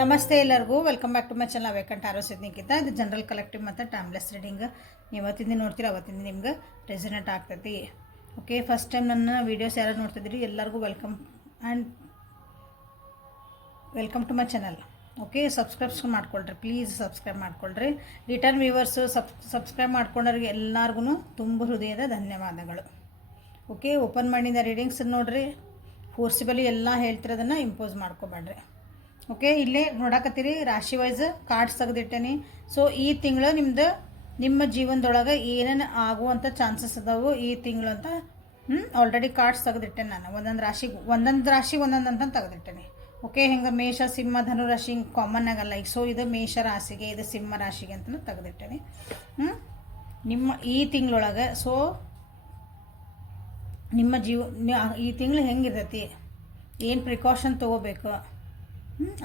ನಮಸ್ತೆ ಎಲ್ಲರಿಗೂ welcome back to my channel ವೇಕಂಟ್ ಆರೋಸಿದ್ನಿಕ್ಕಿಂತ ಇದು ಜನರಲ್ ಕಲೆಕ್ಟಿವ್ ಮತ್ತು ಟೈಮ್ಲೆಸ್ ರೀಡಿಂಗ್. ನೀವು ಅವತ್ತಿಂದ ನೋಡ್ತೀರಿ ಅವತ್ತಿಂದ ನಿಮ್ಗೆ ರೆಸನೇಟ್ ಆಗ್ತೈತಿ. ಓಕೆ, ಫಸ್ಟ್ ಟೈಮ್ ನನ್ನ ವೀಡಿಯೋಸ್ ಯಾರು ನೋಡ್ತಿದ್ದೀರಿ ಎಲ್ಲರಿಗೂ welcome to my channel. Okay, subscribes ಮಾಡ್ಕೊಳ್ರಿ, ಪ್ಲೀಸ್ ಸಬ್ಸ್ಕ್ರೈಬ್ ಮಾಡ್ಕೊಳ್ರಿ. ರಿಟರ್ನ್ ವ್ಯೂವರ್ಸು ಸಬ್ಸ್ಕ್ರೈಬ್ ಮಾಡ್ಕೊಂಡವ್ರಿಗೆ ಎಲ್ಲರಿಗೂ ತುಂಬ ಹೃದಯದ ಧನ್ಯವಾದಗಳು. ಓಕೆ, ಓಪನ್ ಮಾಡಿದ ರೀಡಿಂಗ್ಸ್ ನೋಡಿರಿ, ಫೋರ್ಸಿಬಲಿ ಎಲ್ಲ ಹೇಳ್ತಿರೋದನ್ನು ಇಂಪೋಸ್ ಮಾಡ್ಕೊಬೇಡ್ರಿ. ಓಕೆ, ಇಲ್ಲೇ ನೋಡಕತ್ತೀರಿ ರಾಶಿ ವೈಸ್ ಕಾರ್ಡ್ಸ್ ತೆಗೆದಿಟ್ಟೇನಿ. ಸೊ ಈ ತಿಂಗಳು ನಿಮ್ಮ ಜೀವನದೊಳಗೆ ಏನೇನು ಆಗುವಂಥ ಚಾನ್ಸಸ್ ಅದಾವು ಈ ತಿಂಗಳು ಅಂತ ಆಲ್ರೆಡಿ ಕಾರ್ಡ್ಸ್ ತೆಗೆದಿಟ್ಟೇನೆ ನಾನು. ಒಂದೊಂದು ರಾಶಿ ಒಂದೊಂದು ಅಂತ ತೆಗೆದಿಟ್ಟೇನೆ. ಓಕೆ, ಹಿಂಗೆ ಮೇಷ, ಸಿಂಹ, ಧನು ರಾಶಿ ಹಿಂಗೆ ಕಾಮನ್ ಆಗಲ್ಲ ಈಗ. ಸೊ ಇದು ಮೇಷ ರಾಶಿಗೆ, ಇದು ಸಿಂಹ ರಾಶಿಗೆ ಅಂತಲೂ ತೆಗೆದಿಟ್ಟೇನೆ. ನಿಮ್ಮ ಈ ತಿಂಗಳೊಳಗೆ ಸೊ ನಿಮ್ಮ ಈ ತಿಂಗಳು ಹೆಂಗಿರ್ತೈತಿ, ಏನು ಪ್ರಿಕಾಷನ್ ತೊಗೋಬೇಕು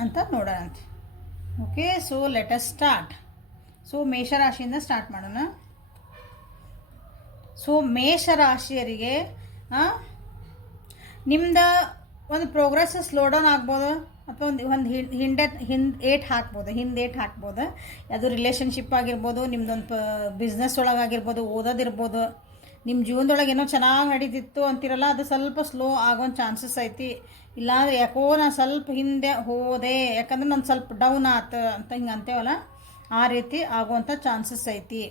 ಅಂತ ನೋಡೋಣಂತೆ. Okay, so let us start. So ಮೇಷರಾಶಿಯಿಂದ ಸ್ಟಾರ್ಟ್ ಮಾಡೋಣ. ಸೊ ಮೇಷರಾಶಿಯರಿಗೆ ನಿಮ್ದು ಒಂದು ಪ್ರೋಗ್ರೆಸ್ ಸ್ಲೋ ಡೌನ್ ಆಗ್ಬೋದು, ಅಥವಾ ಹಿಂದೆ ಏಟ್ ಹಾಕ್ಬೋದು. ಅದು ರಿಲೇಷನ್ಶಿಪ್ ಆಗಿರ್ಬೋದು, ನಿಮ್ದೊಂದು ಬಿಸ್ನೆಸ್ ಒಳಗಾಗಿರ್ಬೋದು, ಓದೋದಿರ್ಬೋದು. ನಿಮ್ಮ ಜೀವನದೊಳಗೆ ಏನೋ ಚೆನ್ನಾಗಿ ನಡೀತಿತ್ತು ಅಂತಿರಲ್ಲ, ಅದು ಸ್ವಲ್ಪ ಸ್ಲೋ ಆಗೋನ್ ಚಾನ್ಸಸ್ ಐತಿ. ಇಲ್ಲಾಂದ್ರೆ ಯಾಕೋ ನಾನು ಸ್ವಲ್ಪ ಹಿಂದೆ ಹೋದೆ, ಯಾಕಂದ್ರೆ ನಾನು ಸ್ವಲ್ಪ ಡೌನ್ ಆತು ಅಂತ ಹಿಂಗೆ ಅಂತೇವಲ್ಲ, ಆ ರೀತಿ ಆಗುವಂಥ ಚಾನ್ಸಸ್ ಐತಿ.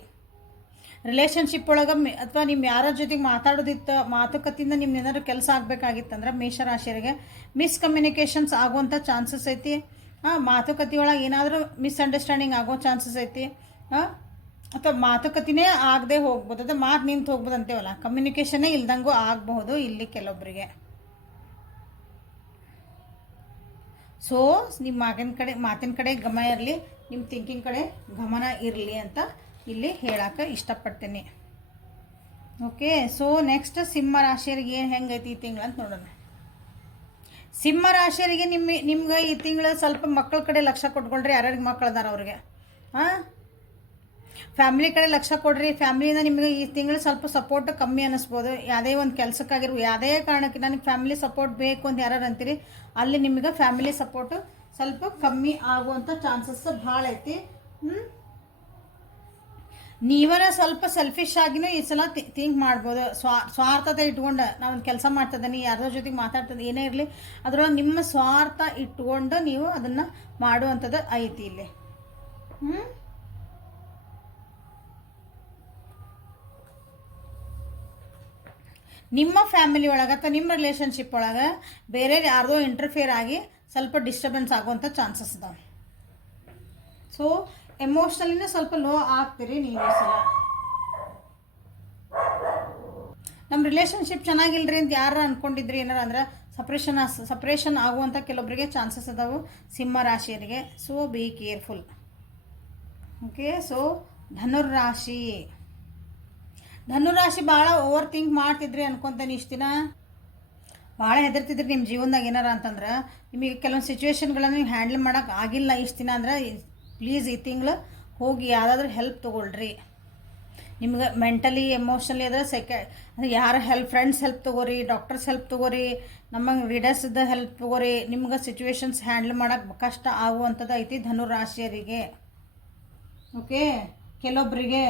ರಿಲೇಷನ್ಶಿಪ್ ಒಳಗೆ ಅಥವಾ ನಿಮ್ಮ ಯಾರ ಜೊತೆಗೆ ಮಾತಾಡೋದಿತ್ತು, ಮಾತುಕತೆಯಿಂದ ನಿಮ್ದು ಏನಾದ್ರು ಕೆಲಸ ಆಗಬೇಕಾಗಿತ್ತಂದ್ರೆ ಮೇಷರಾಶಿಯರಿಗೆ ಮಿಸ್ಕಮ್ಯುನಿಕೇಷನ್ಸ್ ಆಗುವಂಥ ಚಾನ್ಸಸ್ ಐತಿ. ಮಾತುಕತೆ ಒಳಗೆ ಏನಾದರೂ ಮಿಸ್ಅಂಡರ್ಸ್ಟ್ಯಾಂಡಿಂಗ್ ಆಗೋ ಚಾನ್ಸಸ್ ಐತಿ. ಅಥವಾ ಮಾತುಕತೆನೇ ಆಗದೆ ಹೋಗ್ಬೋದು, ಅದು ಮಾತು ನಿಂತು ಹೋಗ್ಬೋದು ಅಂತೇವಲ್ಲ, ಕಮ್ಯುನಿಕೇಷನ್ನೇ ಇಲ್ದಂಗೂ ಆಗಬಹುದು ಇಲ್ಲಿ ಕೆಲವೊಬ್ಬರಿಗೆ. ಸೊ ನಿಮ್ಮ ಮಾತಿನ ಕಡೆ ಗಮನ ಇರಲಿ, ನಿಮ್ಮ ಥಿಂಕಿಂಗ್ ಕಡೆ ಗಮನ ಇರಲಿ ಅಂತ ಇಲ್ಲಿ ಹೇಳಕ್ಕೆ ಇಷ್ಟಪಡ್ತೀನಿ. ಓಕೆ, ಸೊ ನೆಕ್ಸ್ಟ್ ಸಿಂಹ ರಾಶಿಯರಿಗೆ ಏನು ಹೆಂಗೈತಿ ಈ ತಿಂಗಳು ಅಂತ ನೋಡೋಣ. ಸಿಂಹ ರಾಶಿಯರಿಗೆ ನಿಮ್ಗೆ ಈ ತಿಂಗಳು ಸ್ವಲ್ಪ ಮಕ್ಕಳ ಕಡೆ ಲಕ್ಷ್ಯ ಕೊಟ್ಕೊಳ್ರಿ. ಯಾರ್ಯಾರಿಗೆ ಮಕ್ಕಳು ಅದಾರ ಅವ್ರಿಗೆ ಫ್ಯಾಮಿಲಿ ಕಡೆ ಲಕ್ಷ್ಯ ಕೊಡ್ರಿ. ಫ್ಯಾಮಿಲಿಯಿಂದ ನಿಮಗೆ ಈ ತಿಂಗಳು ಸ್ವಲ್ಪ ಸಪೋರ್ಟ್ ಕಮ್ಮಿ ಅನ್ನಿಸ್ಬೋದು. ಯಾವುದೇ ಒಂದು ಕೆಲಸಕ್ಕಾಗಿರ್ಬೋದು, ಯಾವುದೇ ಕಾರಣಕ್ಕೆ ನನಗೆ ಫ್ಯಾಮಿಲಿ ಸಪೋರ್ಟ್ ಬೇಕು ಅಂತ ಯಾರು ಅಂತೀರಿ, ಅಲ್ಲಿ ನಿಮಗೆ ಫ್ಯಾಮಿಲಿ ಸಪೋರ್ಟು ಸ್ವಲ್ಪ ಕಮ್ಮಿ ಆಗುವಂಥ ಚಾನ್ಸಸ್ ಭಾಳ ಐತಿ. ನೀವೇ ಸ್ವಲ್ಪ ಸೆಲ್ಫಿಶ್ ಆಗಿನೂ ಈ ಸಲ ಥಿಂಕ್ ಮಾಡ್ಬೋದು. ಸ್ವಾರ್ಥತೆ ಇಟ್ಕೊಂಡು ನಾವು ಕೆಲಸ ಮಾಡ್ತಿದ್ದೀನಿ, ಯಾರ್ದೋ ಜೊತೆಗೆ ಮಾತಾಡ್ತದೆ, ಏನೇ ಇರಲಿ ಅದರೊಳಗೆ ನಿಮ್ಮ ಸ್ವಾರ್ಥ ಇಟ್ಕೊಂಡು ನೀವು ಅದನ್ನು ಮಾಡುವಂಥದ್ದು ಐತಿ ಇಲ್ಲಿ. ನಿಮ್ಮ ಫ್ಯಾಮಿಲಿ ಒಳಗೆ ಅಥವಾ ನಿಮ್ಮ ರಿಲೇಷನ್ಶಿಪ್ ಒಳಗೆ ಬೇರೆ ಯಾರ್ದೋ ಇಂಟರ್ಫಿಯರ್ ಆಗಿ ಸ್ವಲ್ಪ ಡಿಸ್ಟರ್ಬೆನ್ಸ್ ಆಗುವಂಥ ಚಾನ್ಸಸ್ ಇದಾವೆ. ಸೊ ಎಮೋಷ್ನಲಿನೂ ಸ್ವಲ್ಪ ಲೋ ಆಗ್ತೀರಿ ನೀವು ಈ ಸಲ. ನಮ್ಮ ರಿಲೇಷನ್ಶಿಪ್ ಚೆನ್ನಾಗಿಲ್ರಿ ಅಂತ ಯಾರು ಅಂದ್ಕೊಂಡಿದ್ರಿ ಏನಾರ ಅಂದ್ರೆ ಸಪ್ರೇಷನ್ ಆಗುವಂಥ ಕೆಲವೊಬ್ಬರಿಗೆ ಚಾನ್ಸಸ್ ಅದಾವೆ ಸಿಂಹ ರಾಶಿಯರಿಗೆ. So be careful. Okay, so ಧನುರಾಶಿ ಭಾಳ ಓವರ್ ಥಿಂಕ್ ಮಾಡ್ತಿದ್ರಿ ಅನ್ಕೊತಾನೆ. ಇಷ್ಟು ದಿನ ಭಾಳ ಹೆದರ್ತಿದ್ರಿ ನಿಮ್ಮ ಜೀವನದಾಗ ಏನಾರ ಅಂತಂದ್ರೆ, ನಿಮಗೆ ಕೆಲವೊಂದು ಸಿಚುವೇಶನ್ಗಳನ್ನು ನೀವು ಹ್ಯಾಂಡಲ್ ಮಾಡೋಕೆ ಆಗಿಲ್ಲ ಇಷ್ಟು ದಿನ ಅಂದ್ರೆ, ಪ್ಲೀಸ್ ಈ ತಿಂಗಳು ಹೋಗಿ ಯಾವುದಾದ್ರೂ ಹೆಲ್ಪ್ ತೊಗೊಳ್ರಿ. ನಿಮ್ಗೆ ಮೆಂಟಲಿ ಎಮೋಷ್ನಲಿ ಅಂದರೆ ಯಾರ ಫ್ರೆಂಡ್ಸ್ ಹೆಲ್ಪ್ ತೊಗೋರಿ, ಡಾಕ್ಟರ್ಸ್ ಹೆಲ್ಪ್ ತೊಗೋರಿ, ನಮಗೆ ರೀಡರ್ಸ್ದ ಹೆಲ್ಪ್ ತೊಗೋರಿ. ನಿಮ್ಗೆ ಸಿಚುವೇಶನ್ಸ್ ಹ್ಯಾಂಡಲ್ ಮಾಡೋಕೆ ಕಷ್ಟ ಆಗುವಂಥದ್ದು ಐತಿ ಧನುರಾಶಿಯರಿಗೆ. ಓಕೆ, ಕೆಲವೊಬ್ರಿಗೆ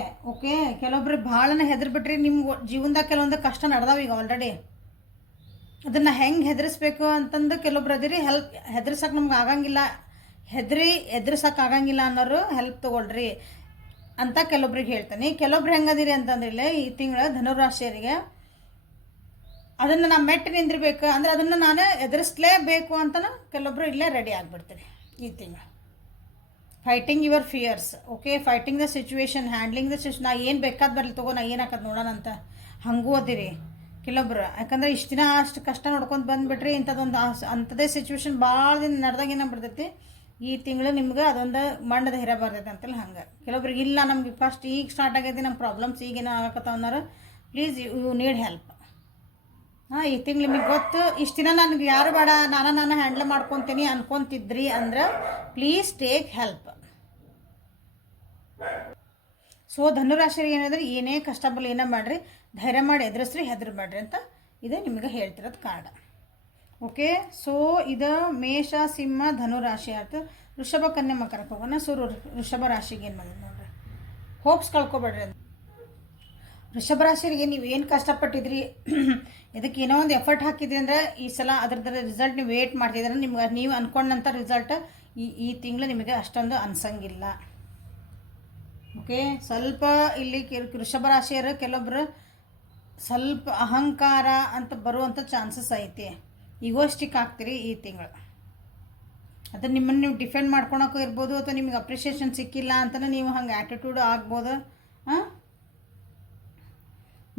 ಭಾಳನೇ ಹೆದರ್ಬಿಟ್ರಿ. ನಿಮ್ಮ ಜೀವನದಾಗ ಕೆಲವೊಂದು ಕಷ್ಟ ನಡೆದಾವ ಈಗ ಆಲ್ರೆಡಿ. ಅದನ್ನು ಹೆಂಗೆ ಹೆದರಿಸ್ಬೇಕು ಅಂತಂದು ಕೆಲವೊಬ್ರು ಅದಿರಿ. ಹೆದರ್ಸಕ್ಕೆ ನಮ್ಗೆ ಆಗಂಗಿಲ್ಲ, ಎದುರಿಸೋಕೆ ಆಗಂಗಿಲ್ಲ ಅನ್ನೋರು ಹೆಲ್ಪ್ ತೊಗೊಳ್ರಿ ಅಂತ ಕೆಲವೊಬ್ರಿಗೆ ಹೇಳ್ತೀನಿ. ಕೆಲವೊಬ್ರು ಹೆಂಗದಿರಿ ಅಂತಂದ್ರೆ ಈ ತಿಂಗಳ ಧನುರಾಶಿಯರಿಗೆ ಅದನ್ನು ನಾನು ಮೆಟ್ಟು ನಿಂದಿರ್ಬೇಕು ಅಂದರೆ ಅದನ್ನು ನಾನು ಎದುರಿಸಲೇಬೇಕು ಅಂತಲೂ ಕೆಲವೊಬ್ರು ಇಲ್ಲೇ ರೆಡಿ ಆಗಿಬಿಡ್ತೀರಿ ಈ ತಿಂಗಳು. Fighting your fierce. Okay, fighting the situation, handling the situation. ನಾ ಏನು ಬೇಕಾದ ಬರಲಿ ತಗೋ, ನಾ ಏನಾಕದು ನೋಡೋಣ ಅಂತ ಹಂಗೂ ಓದಿರಿ ಕೆಲವೊಬ್ರು. ಯಾಕಂದ್ರೆ ಇಷ್ಟು ದಿನ ಅಷ್ಟು ಕಷ್ಟ ನೋಡ್ಕೊಂಡು ಬಂದುಬಿಟ್ರಿ, ಅಂಥದ್ದೇ ಸಿಚುವೇಶನ್ ಭಾಳ ದಿನ ನಡೆದಾಗ ಏನಾಗ್ಬಿಡ್ತೈತಿ, ಈ ತಿಂಗಳು ನಿಮ್ಗೆ ಅದೊಂದು ಮಂಡದ ಹಿರ ಬರ್ತೈತೆ ಅಂತೇಳಿ ಹಂಗೆ. ಕೆಲವೊಬ್ರಿಗೆ ಇಲ್ಲ, ನಮ್ಗೆ ಫಸ್ಟ್ ಈಗ ಸ್ಟಾರ್ಟ್ ಆಗೈತಿ, ನಮ್ಮ ಪ್ರಾಬ್ಲಮ್ಸ್ ಈಗೇನೋ ಆಗಕತ್ತಾವ ಅನ್ನೋರು ಪ್ಲೀಸ್ ಯು ನೀಡ್ ಹೆಲ್ಪ್. ಈ ತಿಂಗಳು ನಿಮಗೆ ಗೊತ್ತು, ಇಷ್ಟು ದಿನ ನನಗೆ ಯಾರು ಬೇಡ, ನಾನು ಹ್ಯಾಂಡಲ್ ಮಾಡ್ಕೊತೀನಿ ಅನ್ಕೊತಿದ್ರಿ ಅಂದ್ರೆ ಪ್ಲೀಸ್ ಟೇಕ್ ಹೆಲ್ಪ್. ಸೊ ಧನುರಾಶಿಗೆ ಏನಾದ್ರೆ ಏನೇ ಕಷ್ಟ ಬರಲಿ ಏನೋ ಮಾಡಿರಿ, ಧೈರ್ಯ ಮಾಡಿ ಎದುರಿಸ್ರಿ, ಹೆದರಬೇಡ್ರಿ ಅಂತ ಇದು ನಿಮಗೆ ಹೇಳ್ತಿರೋದು ಕಾರ್ಡ್. ಓಕೆ. ಸೊ ಇದು ಮೇಷ ಸಿಂಹ ಧನು ರಾಶಿ ಆಯ್ತು. ವೃಷಭ ಕನ್ಯಾ ಮಕರಕ್ಕೆ ಹೋಗೋಣ. ಸೊ ವೃಷಭ ರಾಶಿಗೆ ಏನು ಮಾಡಿದೆ ನೋಡ್ರಿ, ಹೋಪ್ಸ್ ಕಳ್ಕೊಬೇಡ್ರಿ. ಅದು ವೃಷಭ ರಾಶಿಯವರಿಗೆ ನೀವು ಏನು ಕಷ್ಟಪಟ್ಟಿದ್ರಿ ಇದಕ್ಕೆ ಏನೋ ಒಂದು ಎಫರ್ಟ್ ಹಾಕಿದ್ರಿ ಅಂದರೆ ಈ ಸಲ ಅದ್ರದ್ದು ರಿಸಲ್ಟ್ ನೀವು ವೇಟ್ ಮಾಡ್ತಿದ್ರೆ ನಿಮ್ಗೆ ನೀವು ಅಂದ್ಕೊಂಡಂಥ ರಿಸಲ್ಟ್ ಈ ತಿಂಗಳು ನಿಮಗೆ ಅಷ್ಟೊಂದು ಅನ್ಸಂಗಿಲ್ಲ. ಓಕೆ. ಸ್ವಲ್ಪ ಇಲ್ಲಿ ವೃಷಭ ರಾಶಿಯರು ಕೆಲವೊಬ್ರು ಸ್ವಲ್ಪ ಅಹಂಕಾರ ಅಂತ ಬರುವಂಥ ಚಾನ್ಸಸ್ ಐತಿ. ಈಗೋಸ್ಟಿಕ್ ಆಗ್ತೀರಿ ಈ ತಿಂಗಳು. ಅದು ನಿಮ್ಮನ್ನು ನೀವು ಡಿಫೆಂಡ್ ಮಾಡ್ಕೊಳಕ್ಕೂ ಇರ್ಬೋದು, ಅಥವಾ ನಿಮಗೆ ಅಪ್ರಿಷಿಯೇಷನ್ ಸಿಕ್ಕಿಲ್ಲ ಅಂತಲೇ ನೀವು ಹಂಗೆ ಆ್ಯಟಿಟ್ಯೂಡ್ ಆಗ್ಬೋದು.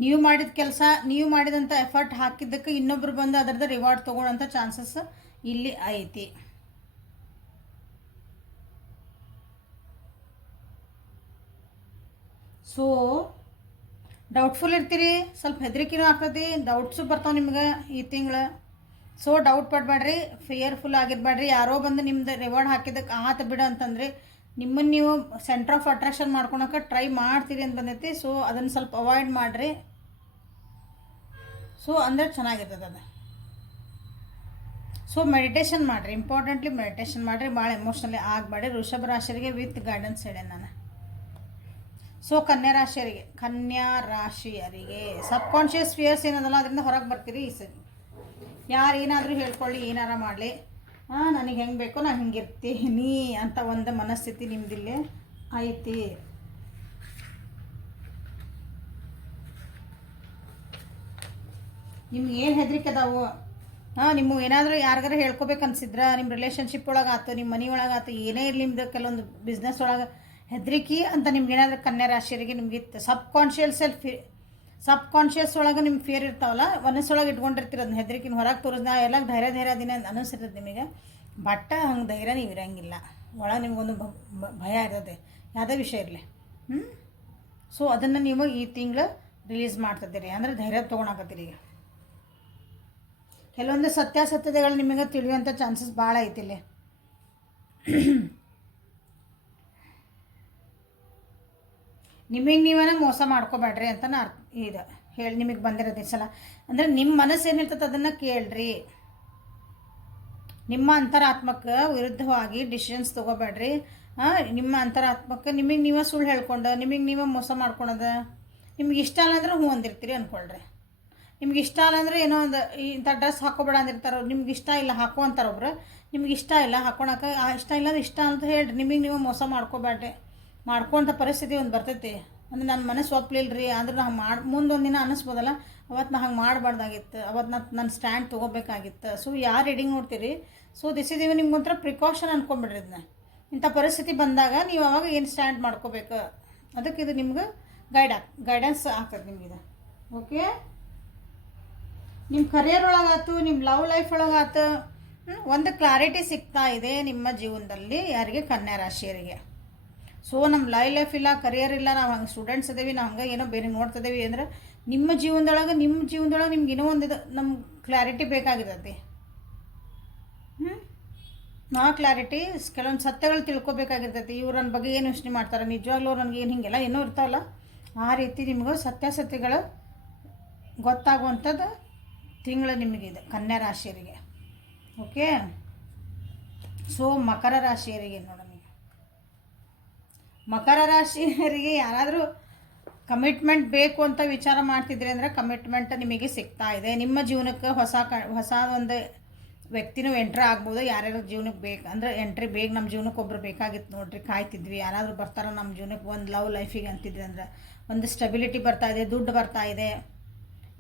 ನೀವು ಮಾಡಿದ ಕೆಲಸ, ನೀವು ಮಾಡಿದಂಥ ಎಫರ್ಟ್ ಹಾಕಿದ್ದಕ್ಕೆ ಇನ್ನೊಬ್ರು ಬಂದು ಅದರದ್ದು ರಿವಾರ್ಡ್ ತೊಗೊಳ್ಳೋಂಥ ಚಾನ್ಸಸ್ ಇಲ್ಲಿ ಐತಿ. ಸೊ ಡೌಟ್ಫುಲ್ ಇರ್ತೀರಿ, ಸ್ವಲ್ಪ ಹೆದರಿಕೆನೂ ಆಗ್ತದೆ, ಡೌಟ್ಸು ಬರ್ತಾವೆ ನಿಮ್ಗೆ ಈ ತಿಂಗಳು. ಸೊ ಡೌಟ್ ಪಡಬೇಡ್ರಿ, ಫಿಯರ್ಫುಲ್ ಆಗಿರಬೇಡ್ರಿ. ಯಾರೋ ಬಂದು ನಿಮ್ದು ರಿವಾರ್ಡ್ ಹಾಕಿದ್ದಕ್ಕೆ ಆತ ಬಿಡು ಅಂತಂದರೆ ನಿಮ್ಮನ್ನು ನೀವು ಸೆಂಟ್ರ್ ಆಫ್ ಅಟ್ರಾಕ್ಷನ್ ಮಾಡ್ಕೊಳಕ್ಕೆ ಟ್ರೈ ಮಾಡ್ತೀರಿ ಅಂತ ಬಂದೈತಿ. ಸೊ ಅದನ್ನು ಸ್ವಲ್ಪ ಅವಾಯ್ಡ್ ಮಾಡಿರಿ. ಸೊ ಅಂದರೆ ಚೆನ್ನಾಗಿರ್ತದೆ ಅದು. ಸೊ ಮೆಡಿಟೇಷನ್ ಮಾಡಿರಿ, ಇಂಪಾರ್ಟೆಂಟ್ಲಿ ಮೆಡಿಟೇಷನ್ ಮಾಡಿರಿ, ಭಾಳ ಎಮೋಷ್ನಲಿ ಆಗಬೇಡಿ. ವೃಷಭ ರಾಶಿಯರಿಗೆ ವಿತ್ ಗೈಡೆನ್ಸ್ ಹೇಳಿ ನಾನು. ಸೊ ಕನ್ಯಾ ರಾಶಿಯರಿಗೆ ಸಬ್ ಕಾನ್ಷಿಯಸ್ ಫಿಯರ್ಸ್ ಏನದಲ್ಲ ಅದರಿಂದ ಹೊರಗೆ ಬರ್ತೀರಿ ಈ ಸರಿ. ಯಾರು ಏನಾದರೂ ಹೇಳ್ಕೊಳ್ಳಿ, ಏನಾರ ಮಾಡಲಿ, ನನಗೆ ಹೆಂಗೆ ಬೇಕೋ ನಾನು ಹಿಂಗಿರ್ತೀನಿ ಅಂತ ಒಂದು ಮನಸ್ಥಿತಿ ನಿಮ್ದಿಲ್ಲೇ ಐತಿ. ನಿಮ್ಗೆ ಏನು ಹೆದರಿಕೆ ಅದಾವು, ನಿಮ್ಮ ಏನಾದರೂ ಯಾರಿಗಾರ ಹೇಳ್ಕೊಬೇಕು ಅನ್ಸಿದ್ರ, ನಿಮ್ಮ ರಿಲೇಷನ್ಶಿಪ್ ಒಳಗೆ ಆಯ್ತು, ನಿಮ್ಮ ಮನೆ ಒಳಗೆ ಆಯ್ತು, ಏನೇ ಇರಲಿ, ನಿಮ್ದು ಕೆಲವೊಂದು ಬಿಸ್ನೆಸ್ ಒಳಗೆ ಹೆದರಿಕೆ ಅಂತ ನಿಮ್ಗೆ ಏನಾದರೂ ಕನ್ಯಾ ರಾಶಿಯರಿಗೆ ನಿಮ್ಗೆ ಇತ್ತು. ಸಬ್ ಕಾನ್ಷಿಯಸ್ ಒಳಗೆ ನಿಮ್ಗೆ ಫಿಯರ್ ಇರ್ತಾವಲ್ಲ, ಮನಸ್ಸೊಳಗೆ ಇಟ್ಕೊಂಡಿರ್ತೀರ ಅದನ್ನ ಹೆದರಿಕೆನ ಹೊರಗೆ ತೋರಿಸ್ದ ಎಲ್ಲ ಧೈರ್ಯ ದಿನ ಅನಿಸಿರ್ತದೆ ನಿಮಗೆ. ಬಟ್ ಹಂಗೆ ಧೈರ್ಯ ನೀವು ಇರೋಂಗಿಲ್ಲ, ಒಳಗೆ ನಿಮ್ಗೊಂದು ಭಯ ಇರ್ತದೆ ಯಾವುದೇ ವಿಷಯ ಇರಲಿ. ಸೊ ಅದನ್ನು ನೀವು ಈ ತಿಂಗಳು ರಿಲೀಸ್ ಮಾಡ್ತಿದ್ದೀರಿ, ಅಂದರೆ ಧೈರ್ಯ ತೊಗೊಳಕತ್ತೀರಿ. ಈಗ ಕೆಲವೊಂದು ಸತ್ಯಾಸತ್ಯತೆಗಳು ನಿಮಗೆ ತಿಳಿಯುವಂಥ ಚಾನ್ಸಸ್ ಭಾಳ ಐತಿಲ್ಲಿ. ನಿಮಗೆ ನೀವೇ ಮೋಸ ಮಾಡ್ಕೋಬೇಡ್ರಿ ಅಂತ ಇದು ಹೇಳಿ ನಿಮಗೆ ಬಂದಿರೋದು ಈ ಸಲ. ಅಂದರೆ ನಿಮ್ಮ ಮನಸ್ಸು ಏನಿರ್ತದೆ ಅದನ್ನು ಕೇಳ್ರಿ. ನಿಮ್ಮ ಅಂತರಾತ್ಮಕ್ಕೆ ವಿರುದ್ಧವಾಗಿ ಡಿಸಿಷನ್ಸ್ ತೊಗೋಬೇಡ್ರಿ. ನಿಮ್ಮ ಅಂತರಾತ್ಮಕ್ಕೆ ನಿಮಗೆ ನೀವೇ ಸುಳ್ಳು ಹೇಳ್ಕೊಂಡು ನಿಮಗೆ ನೀವೇ ಮೋಸ ಮಾಡ್ಕೊಳೋದು. ನಿಮ್ಗೆ ಇಷ್ಟ ಇಲ್ಲ ಅಂದ್ರೆ ಹ್ಞೂ ಅಂದಿರ್ತೀರಿ ಅಂದ್ಕೊಳ್ರಿ. ನಿಮ್ಗೆ ಇಷ್ಟ ಇಲ್ಲ ಅಂದರೆ ಏನೋ ಒಂದು ಇಂಥ ಡ್ರೆಸ್ ಹಾಕೋಬೇಡ ಅಂದಿರ್ತಾರೋ, ನಿಮ್ಗೆ ಇಷ್ಟ ಇಲ್ಲ ಹಾಕೋ ಅಂತಾರೊಬ್ರು, ನಿಮ್ಗೆ ಇಷ್ಟ ಇಲ್ಲ ಹಾಕೊಳಕ್ಕೆ, ಇಷ್ಟ ಇಲ್ಲ ಅಂದ್ರೆ ಇಷ್ಟ ಅಂತ ಹೇಳ್ರಿ. ನಿಮಗೆ ನೀವು ಮೋಸ ಮಾಡ್ಕೋಬೇಡ್ರಿ. ಮಾಡ್ಕೊಂಥ ಪರಿಸ್ಥಿತಿ ಒಂದು ಬರ್ತೈತಿ. ಅಂದರೆ ನನ್ನ ಮನಸ್ಸು ಒಪ್ಪಲಿಲ್ಲರಿ ಅಂದ್ರೆ ನಾವು ಮುಂದೊಂದು ದಿನ ಅನ್ನಿಸ್ಬೋದಲ್ಲ, ಅವತ್ತು ನಾ ಹಂಗೆ ಮಾಡಬಾರ್ದಾಗಿತ್ತು, ಅವತ್ತು ನನ್ನ ಸ್ಟ್ಯಾಂಡ್ ತೊಗೋಬೇಕಾಗಿತ್ತು. ಸೊ ಯಾರು ರೀಡಿಂಗ್ ನೋಡ್ತೀರಿ, ಸೊ ದಿಸ್ ಇಸ್ ಇವ್ ನಿಮ್ಗೆ ಒಂಥರ ಪ್ರಿಕಾಷನ್ ಅಂದ್ಕೊಂಬಿಡ್ರಿ. ಇದನ್ನ ಇಂಥ ಪರಿಸ್ಥಿತಿ ಬಂದಾಗ ನೀವು ಅವಾಗ ಏನು ಸ್ಟ್ಯಾಂಡ್ ಮಾಡ್ಕೋಬೇಕು, ಅದಕ್ಕೆ ಇದು ನಿಮ್ಗೆ ಗೈಡೆನ್ಸ್ ಆಗ್ತದೆ ನಿಮಗಿದು. ಓಕೆ. ನಿಮ್ಮ ಕರಿಯರ್ ಒಳಗಾಯ್ತು, ನಿಮ್ಮ ಲವ್ ಲೈಫ್ ಒಳಗಾಯ್ತು, ಒಂದು ಕ್ಲಾರಿಟಿ ಸಿಗ್ತಾ ಇದೆ ನಿಮ್ಮ ಜೀವನದಲ್ಲಿ. ಯಾರಿಗೆ? ಕನ್ಯಾ ರಾಶಿಯರಿಗೆ. ಸೊ ನಮ್ಮ ಲೈಫ್ ಇಲ್ಲ, ಕರಿಯರ್ ಇಲ್ಲ, ನಾವು ಹಂಗೆ ಸ್ಟೂಡೆಂಟ್ಸ್ ಇದ್ದೀವಿ, ನಾವು ಹಂಗೆ ಏನೋ ಬೇರೆ ನೋಡ್ತಿದ್ದೀವಿ ಅಂದ್ರೆ ನಿಮ್ಮ ಜೀವನದೊಳಗೆ ನಿಮ್ಗೆ ಏನೋ ಒಂದು ನಮ್ಮ ಕ್ಲಾರಿಟಿ ಬೇಕಾಗಿರ್ತೈತಿ. ಆ ಕ್ಲಾರಿಟಿ ಕೆಲವೊಂದು ಸತ್ಯಗಳು ತಿಳ್ಕೊಬೇಕಾಗಿರ್ತೈತಿ. ಇವ್ರು ನನ್ನ ಬಗ್ಗೆ ಏನು ಯೋಚನೆ ಮಾಡ್ತಾರೆ, ನಿಜವಾಗ್ಲೂ ನನಗೆ ಏನು ಹಿಂಗೆಲ್ಲ ಏನೋ ಇರ್ತಾವಲ್ಲ, ಆ ರೀತಿ ನಿಮಗೂ ಸತ್ಯಾಸತ್ಯಗಳು ಗೊತ್ತಾಗುವಂಥದ್ದು ತಿಂಗಳು ನಿಮಗಿದೆ ಕನ್ಯಾ ರಾಶಿಯರಿಗೆ. ಓಕೆ. ಸೊ ಮಕರ ರಾಶಿಯರಿಗೆ ನೋಡೋಣ. ಮಕರ ರಾಶಿಯವರಿಗೆ ಯಾರಾದರೂ ಕಮಿಟ್ಮೆಂಟ್ ಬೇಕು ಅಂತ ವಿಚಾರ ಮಾಡ್ತಿದ್ರಿ ಅಂದರೆ ಕಮಿಟ್ಮೆಂಟ್ ನಿಮಗೆ ಸಿಗ್ತಾ ಇದೆ. ನಿಮ್ಮ ಜೀವನಕ್ಕೆ ಹೊಸ ಒಂದು ವ್ಯಕ್ತಿನೂ ಎಂಟ್ರಿ ಆಗ್ಬೋದು. ಯಾರ್ಯಾರ ಜೀವನಕ್ಕೆ ಬೇಕು ಅಂದರೆ ಎಂಟ್ರಿ ಬೇಗ ನಮ್ಮ ಜೀವನಕ್ಕೆ ಒಬ್ರು ಬೇಕಾಗಿತ್ತು ನೋಡ್ರಿ, ಕಾಯ್ತಿದ್ವಿ, ಯಾರಾದರೂ ಬರ್ತಾರೋ ನಮ್ಮ ಜೀವನಕ್ಕೆ, ಒಂದು ಲವ್ ಲೈಫಿಗೆ ಅಂತಿದ್ವಿ ಅಂದರೆ ಒಂದು ಸ್ಟೆಬಿಲಿಟಿ ಬರ್ತಾ ಇದೆ, ದುಡ್ಡು ಬರ್ತಾ ಇದೆ.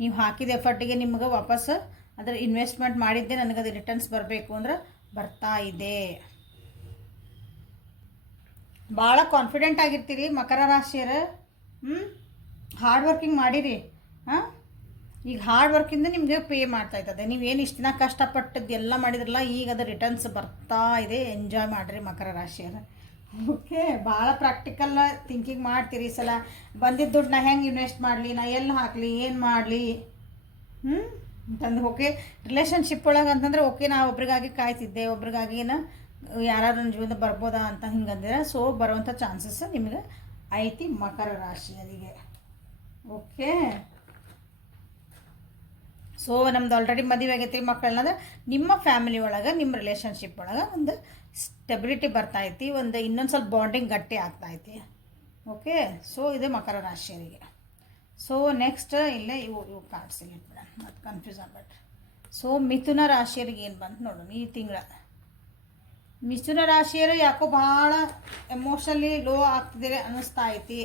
ನೀವು ಹಾಕಿದ ಎಫರ್ಟಿಗೆ ನಿಮ್ಗೆ ವಾಪಸ್ ಅದರ ಇನ್ವೆಸ್ಟ್ಮೆಂಟ್ ಮಾಡಿದ್ದೆ ನನಗದು ರಿಟರ್ನ್ಸ್ ಬರಬೇಕು ಅಂದ್ರೆ ಬರ್ತಾ ಇದೆ. ಭಾಳ ಕಾನ್ಫಿಡೆಂಟ್ ಆಗಿರ್ತೀರಿ ಮಕರ ರಾಶಿಯರು. ಹಾರ್ಡ್ ವರ್ಕಿಂಗ್ ಮಾಡಿರಿ. ಈಗ ಹಾರ್ಡ್ ವರ್ಕಿಂದ ನಿಮಗೆ ಪೇ ಮಾಡ್ತಾ ಇರ್ತದೆ. ನೀವೇನು ಇಷ್ಟು ದಿನ ಕಷ್ಟಪಟ್ಟದ್ದು ಎಲ್ಲ ಮಾಡಿದ್ರಲ್ಲ, ಈಗ ಅದು ರಿಟರ್ನ್ಸ್ ಬರ್ತಾ ಇದೆ. ಎಂಜಾಯ್ ಮಾಡಿರಿ ಮಕರ ರಾಶಿಯರು. ಓಕೆ. ಭಾಳ ಪ್ರಾಕ್ಟಿಕಲ್ ಥಿಂಕಿಂಗ್ ಮಾಡ್ತೀರಿ. ಈ ಸಲ ಬಂದಿದ್ದ ದುಡ್ಡು ನಾ ಹೆಂಗೆ ಇನ್ವೆಸ್ಟ್ ಮಾಡಲಿ, ನಾ ಎಲ್ಲಿ ಹಾಕಲಿ, ಏನು ಮಾಡಲಿ ಅಂತಂದು. ಓಕೆ. ರಿಲೇಷನ್ಶಿಪ್ ಒಳಗೆ ಅಂತಂದರೆ ಓಕೆ, ನಾ ಒಬ್ರಿಗಾಗಿ ಕಾಯ್ತಿದ್ದೆ, ಒಬ್ರಿಗಾಗಿ ಯಾರು ನನ್ನ ಜೀವನ ಬರ್ಬೋದಾ ಅಂತ ಹಿಂಗಂದ್ರೆ, ಸೊ ಬರುವಂಥ ಚಾನ್ಸಸ್ ನಿಮಗೆ ಐತಿ ಮಕರ ರಾಶಿಯರಿಗೆ. ಓಕೆ. ಸೊ ನಮ್ದು ಆಲ್ರೆಡಿ ಮದುವೆ ಆಗೈತಿ ಮಕ್ಕಳನ್ನದ ನಿಮ್ಮ ಫ್ಯಾಮಿಲಿ ಒಳಗೆ ನಿಮ್ಮ ರಿಲೇಷನ್ಶಿಪ್ ಒಳಗೆ ಒಂದು ಸ್ಟೆಬಿಲಿಟಿ ಬರ್ತೈತಿ, ಒಂದು ಇನ್ನೊಂದು ಸ್ವಲ್ಪ ಬಾಂಡಿಂಗ್ ಗಟ್ಟಿ ಆಗ್ತೈತಿ. ಓಕೆ, ಸೊ ಇದು ಮಕರ ರಾಶಿಯವರಿಗೆ. ಸೊ ನೆಕ್ಸ್ಟ್ ಇಲ್ಲೇ ಇವು ಕಾರ್ಡ್ಸ್ ಇಲ್ಲಿ ಇಟ್ಬಿಡೋಣ, ಮತ್ತು ಕನ್ಫ್ಯೂಸ್ ಆಗ್ಬೇಡ್ರಿ. ಸೊ ಮಿಥುನ ರಾಶಿಯವರಿಗೆ ಏನು ಬಂತು ನೋಡೋಣ ಈ ತಿಂಗಳ. ಮಿಥುನ ರಾಶಿಯರು ಯಾಕೋ ಭಾಳ ಎಮೋಷನಲಿ ಲೋ ಆಗ್ತಿದ್ದೀರಿ ಅನ್ನಿಸ್ತಾ ಐತಿ.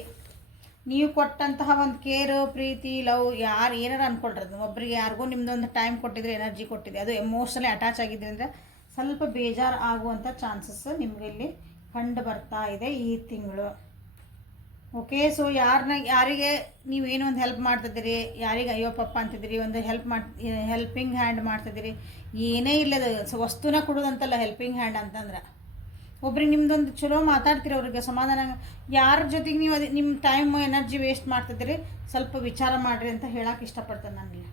ನೀವು ಕೊಟ್ಟಂತಹ ಒಂದು ಕೇರು, ಪ್ರೀತಿ, ಲವ್ ಯಾರು ಏನಾರು ಅಂದ್ಕೊಳ್ರಿ, ಅದು ಒಬ್ರಿಗೆ ಯಾರಿಗೂ ನಿಮ್ಮದೊಂದು ಟೈಮ್ ಕೊಟ್ಟಿದ್ರೆ, ಎನರ್ಜಿ ಕೊಟ್ಟಿದೆ, ಅದು ಎಮೋಷನಲಿ ಅಟ್ಯಾಚ್ ಆಗಿದ್ರೆ ಅಂದರೆ ಸ್ವಲ್ಪ ಬೇಜಾರು ಆಗುವಂಥ ಚಾನ್ಸಸ್ ನಿಮಗೆ ಇಲ್ಲಿ ಕಂಡು ಬರ್ತಾ ಇದೆ ಈ ತಿಂಗಳು. ಓಕೆ, ಸೊ ಯಾರಿಗೆ ನೀವೇನೋ ಒಂದು ಹೆಲ್ಪ್ ಮಾಡ್ತಿದ್ದೀರಿ, ಯಾರಿಗೆ ಅಯ್ಯೋ ಪಪ್ಪ ಅಂತಿದ್ದೀರಿ, ಒಂದು ಹೆಲ್ಪಿಂಗ್ ಹ್ಯಾಂಡ್ ಮಾಡ್ತಿದ್ದೀರಿ, ಏನೇ ಇಲ್ಲದ ವಸ್ತುನ ಕೊಡೋದಂತಲ್ಲ ಹೆಲ್ಪಿಂಗ್ ಹ್ಯಾಂಡ್ ಅಂತಂದ್ರೆ. ಒಬ್ರಿಗೆ ನಿಮ್ದೊಂದು ಚಲೋ ಮಾತಾಡ್ತೀರಿ, ಅವ್ರಿಗೆ ಸಮಾಧಾನ. ಯಾರ ಜೊತೆಗೆ ನೀವು ನಿಮ್ಮ ಟೈಮ್ ಎನರ್ಜಿ ವೇಸ್ಟ್ ಮಾಡ್ತಿದ್ದೀರಿ, ಸ್ವಲ್ಪ ವಿಚಾರ ಮಾಡಿರಿ ಅಂತ ಹೇಳಕ್ಕೆ ಇಷ್ಟಪಡ್ತೇನೆ ನನಗೆ.